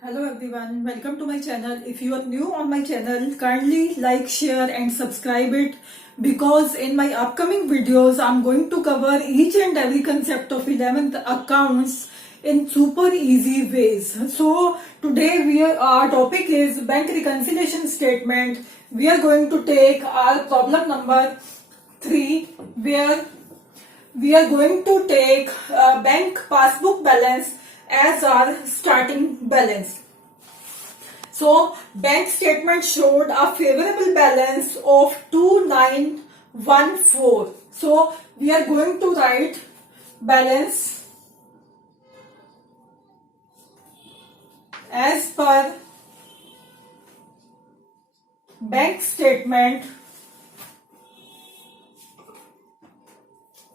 Hello everyone, welcome to my channel. If you are new on my channel, kindly like, share and subscribe it, because in my upcoming videos I'm going to cover each and every concept of 11th accounts in super easy ways. So today our topic is bank reconciliation statement. We are going to take our problem number 3, where we are going to take bank passbook balance as our starting balance. So bank statement showed a favorable balance of 2914. So we are going to write balance as per bank statement,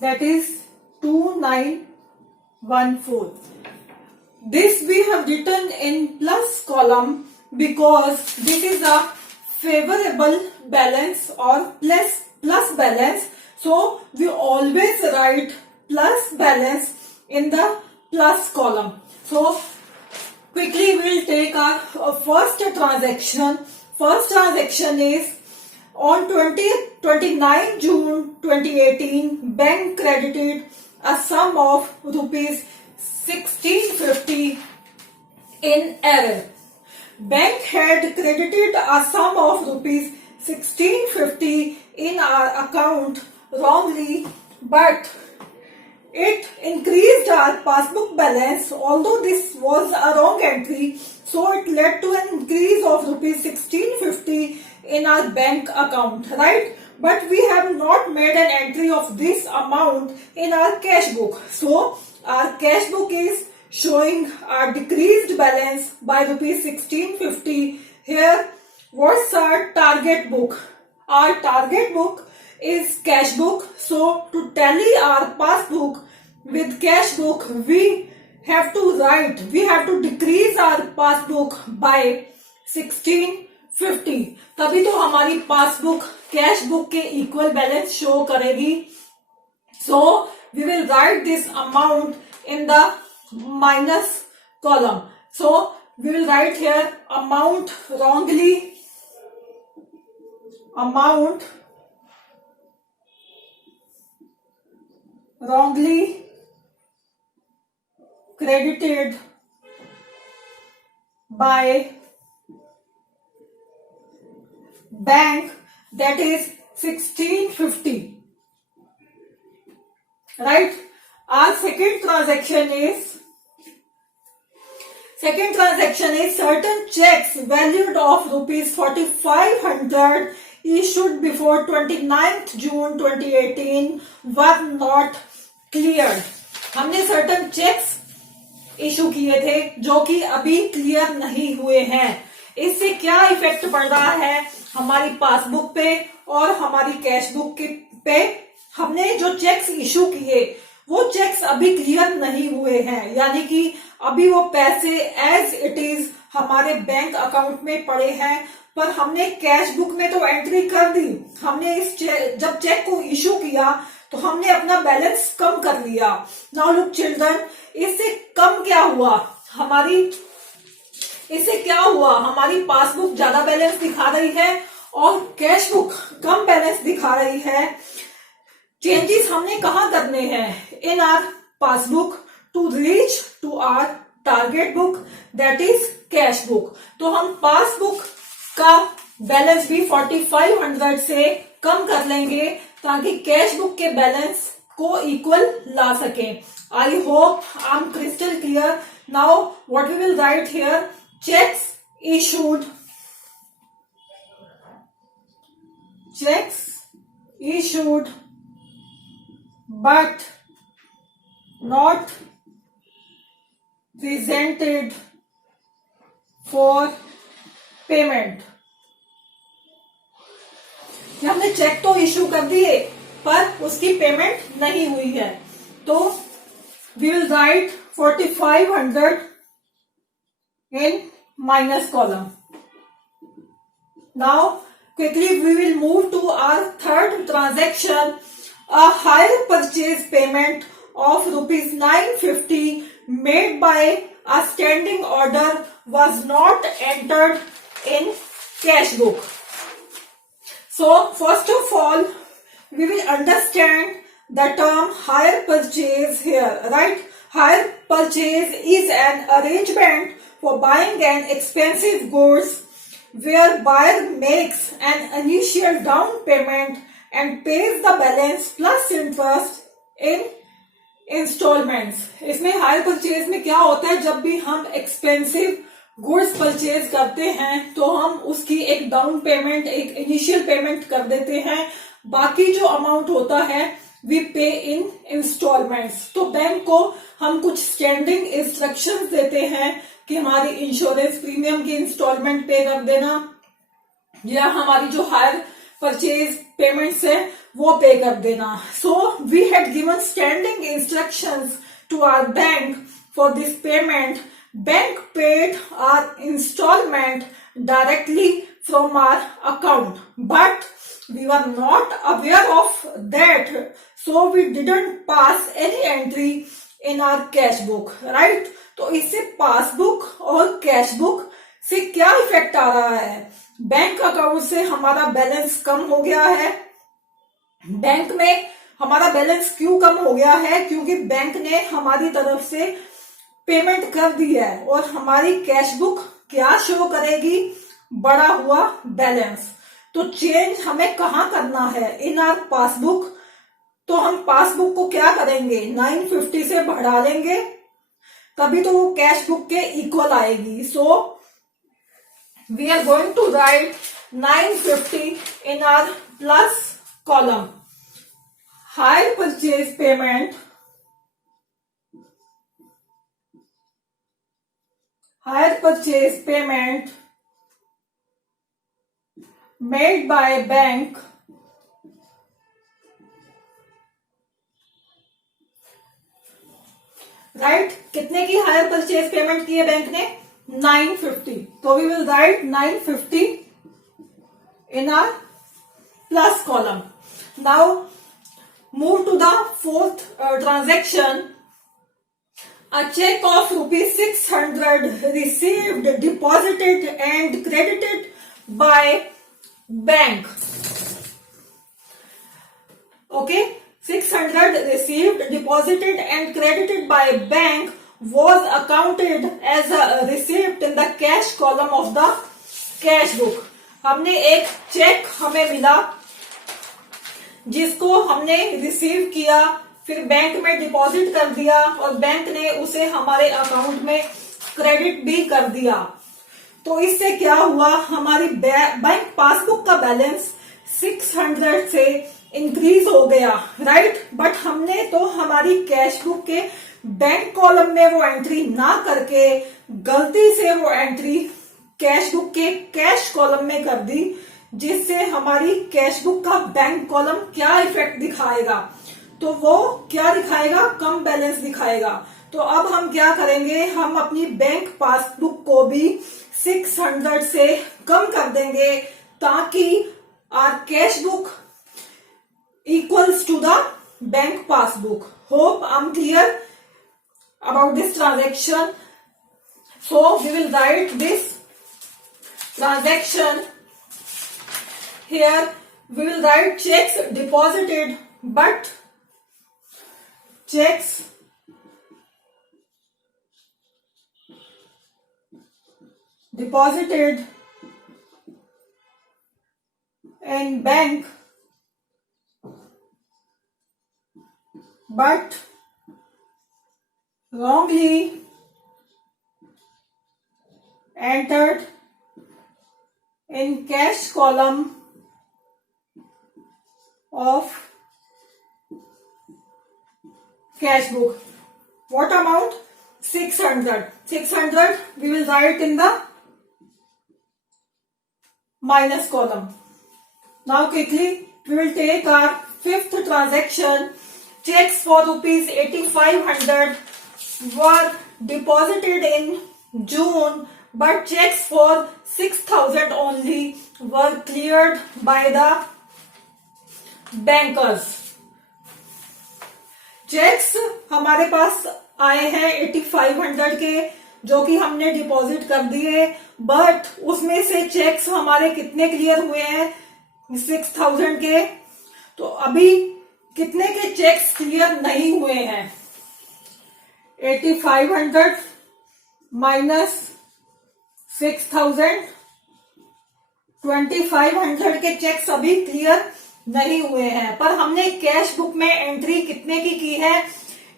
that is 2914. This we have written in plus column because this is a favorable balance or plus balance. So we always write plus balance in the plus column. So quickly we'll take our first transaction. First transaction is on 29 June 2018, bank credited a sum of rupees 1650 in error. Bank had credited a sum of rupees 1650 in our account wrongly, but it increased our passbook balance. Although this was a wrong entry, so it led to an increase of rupees 1650 in our bank account, right? But we have not made an entry of this amount in our cash book. So our cash book is showing a decreased balance by rupees 1650. Here, what's our target book? Our target book is cash book. So to tally our passbook with cash book, we have to decrease our passbook by 1650. तभी तो हमारी passbook cash book के equal balance show करेगी. So we will write this amount in the minus column. So we will write here amount wrongly credited by bank, that is 1650, right? Our second transaction is certain checks valued of rupees 4500 issued before 29th June 2018 were not cleared. हमने certain checks issue किए थे जो कि अभी क्लियर नहीं हुए हैं. इससे क्या इफेक्ट पड़ रहा है हमारी पासबुक पे और हमारी कैश बुक पे? हमने जो चेक्स इशू किए वो चेक्स अभी क्लियर नहीं हुए हैं, यानी कि अभी वो पैसे एज इट इज हमारे बैंक अकाउंट में पड़े हैं, पर हमने कैश बुक में तो एंट्री कर दी. हमने जब चेक को इशू किया तो हमने अपना बैलेंस कम कर लिया. नाउ लुक चिल्ड्रन, इससे कम क्या हुआ? हमारी पासबुक ज्यादा बैलेंस दिखा रही है और कैश बुक कम बैलेंस दिखा रही है. चेंजेस हमने कहाँ करने हैं? In our passbook to reach to our target book, that is cash book. तो हम पासबुक का बैलेंस भी 4500 से कम कर लेंगे ताकि कैश बुक के बैलेंस को इक्वल ला सकें. I hope I am crystal clear. Now what we will write here, checks issued but not presented for payment. हमने चेक तो इशू कर दिए पर उसकी पेमेंट नहीं हुई है, तो we will write 4500 in minus column. Now quickly we will move to our third transaction, a hire purchase payment of rupees 950 made by a standing order was not entered in cash book. So first of all, we will understand the term hire purchase here, right? Hire purchase is an arrangement for buying an expensive goods where buyer makes an initial down payment and pays the balance plus interest in instalments. इसमें hire purchase में क्या होता है, जब भी हम expensive goods purchase करते हैं तो हम उसकी एक डाउन पेमेंट, एक इनिशियल पेमेंट कर देते हैं. बाकी जो अमाउंट होता है वी पे इन इंस्टॉलमेंट्स. तो बैंक को हम कुछ स्टैंडिंग इंस्ट्रक्शंस देते हैं कि हमारी इंश्योरेंस प्रीमियम की इंस्टॉलमेंट पे कर देना, या हमारी जो हायर परचेज पेमेंट्स है वो पे कर देना. So we had given standing instructions to our bank for this payment. Bank paid our instalment directly from our account, but we were not aware of that, so we didn't pass any entry in our cash book, right? तो इससे पासबुक और cash book से क्या इफेक्ट आ रहा है? Bank account से हमारा बैलेंस कम हो गया है. बैंक में हमारा बैलेंस क्यों कम हो गया है? क्योंकि बैंक ने हमारी तरफ से पेमेंट कर दी है और हमारी कैश बुक क्या शो करेगी? बढ़ा हुआ बैलेंस. तो चेंज हमें कहाँ करना है? इन आर पासबुक. तो हम पासबुक को क्या करेंगे? 950 से बढ़ा लेंगे, तभी तो वो कैश बुक के इक्वल आएगी. So we are going to write 950 in our plus column. Hire purchase payment, hire purchase payment made by bank right. कितने की हायर परचेज पेमेंट की है बैंक ने? 950. तो we will write 950 in our plus column. Now move to the fourth transaction. A check of ₹600 received, deposited and credited by bank. Okay, 600 received, deposited and credited by bank was accounted as a receipt in the cash column of the cash book. हमने एक चेक हमें मिला जिसको हमने रिसीव किया, फिर बैंक में डिपॉजिट कर दिया और बैंक ने उसे हमारे अकाउंट में क्रेडिट भी कर दिया. तो इससे क्या हुआ? हमारी बैंक पासबुक का बैलेंस 600 से इंक्रीज हो गया, राइट. बट हमने तो हमारी कैश बुक के बैंक कॉलम में वो एंट्री ना करके गलती से वो एंट्री कैश बुक के कैश कॉलम में कर दी, जिससे हमारी कैश बुक का बैंक कॉलम क्या इफेक्ट दिखाएगा? तो वो क्या दिखाएगा? कम बैलेंस दिखाएगा. तो अब हम क्या करेंगे? हम अपनी बैंक पासबुक को भी 600 से कम कर देंगे ताकि our cash book equals to the bank passbook. Hope I am clear about this transaction. So we will write this transaction here. We will write cheques deposited, but checks deposited in bank but wrongly entered in cash column of cash book. What amount? 600. 600 we will write in the minus column. Now quickly we will take our fifth transaction. Checks for ₹8,500 were deposited in June, but checks for 6,000 only were cleared by the bankers. Cheques हमारे पास आए हैं 8500 के, जो कि हमने डिपॉजिट कर दिए, बट उसमें से चेक्स हमारे कितने क्लियर हुए हैं, 6,000 के। तो अभी कितने के चेक्स क्लियर नहीं हुए हैं, 8,500 माइनस 6,000, 2,500 के चेक्स अभी क्लियर नहीं हुए हैं। पर हमने कैश बुक में एंट्री कितने की है,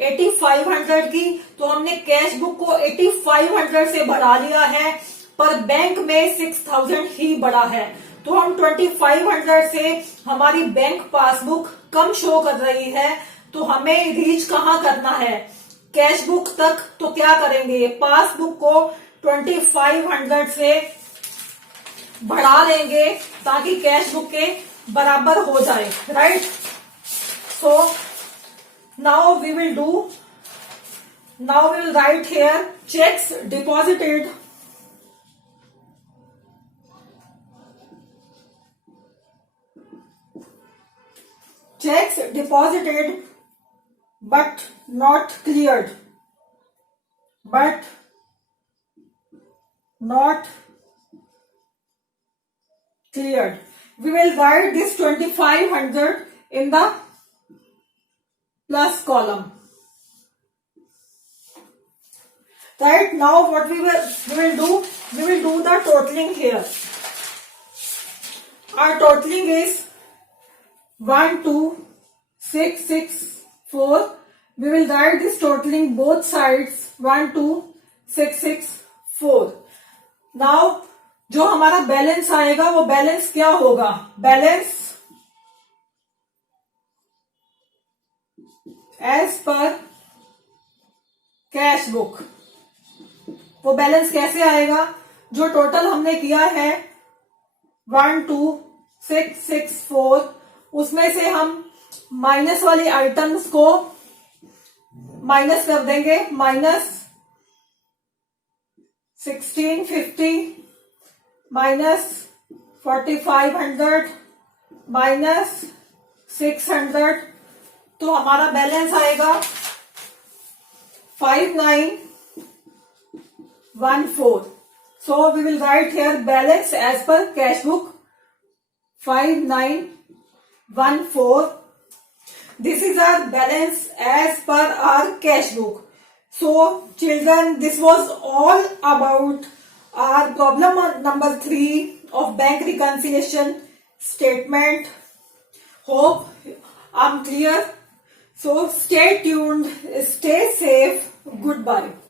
8,500 की। तो हमने कैश बुक को 8,500 से बढ़ा लिया है, पर बैंक में 6,000 ही बढ़ा है। तो हम 2,500 से हमारी बैंक पासबुक कम शो कर रही है। तो हमें रीच कहाँ करना है, कैश बुक तक। तो क्या करेंगे, पासबुक को 2,500 से बढ़ा लेंगे ताकि कैश बुक के बराबर हो जाए, right. So now we will write here cheques deposited but not cleared, we will write this 2,500 in the plus column. Right now what we will do the totaling here. Our totaling is 1,2,6,6,4. We will write this totaling both sides, 1,2,6,6,4. Now जो हमारा बैलेंस आएगा वो balance क्या होगा, balance as per cash book. वो balance कैसे आएगा, जो टोटल हमने किया है 1,2,6,6,4, उसमें से हम माइनस वाली आइटम्स को माइनस कर देंगे, माइनस 1,650 माइनस 4,500 माइनस 600। तो हमारा बैलेंस आएगा 5,914. So we will write here balance as per cash book 5,914. This is our balance as per our cash book. So children, this was all about our problem number 3 of bank reconciliation statement. Hope I'm clear. So stay tuned, stay safe. Goodbye.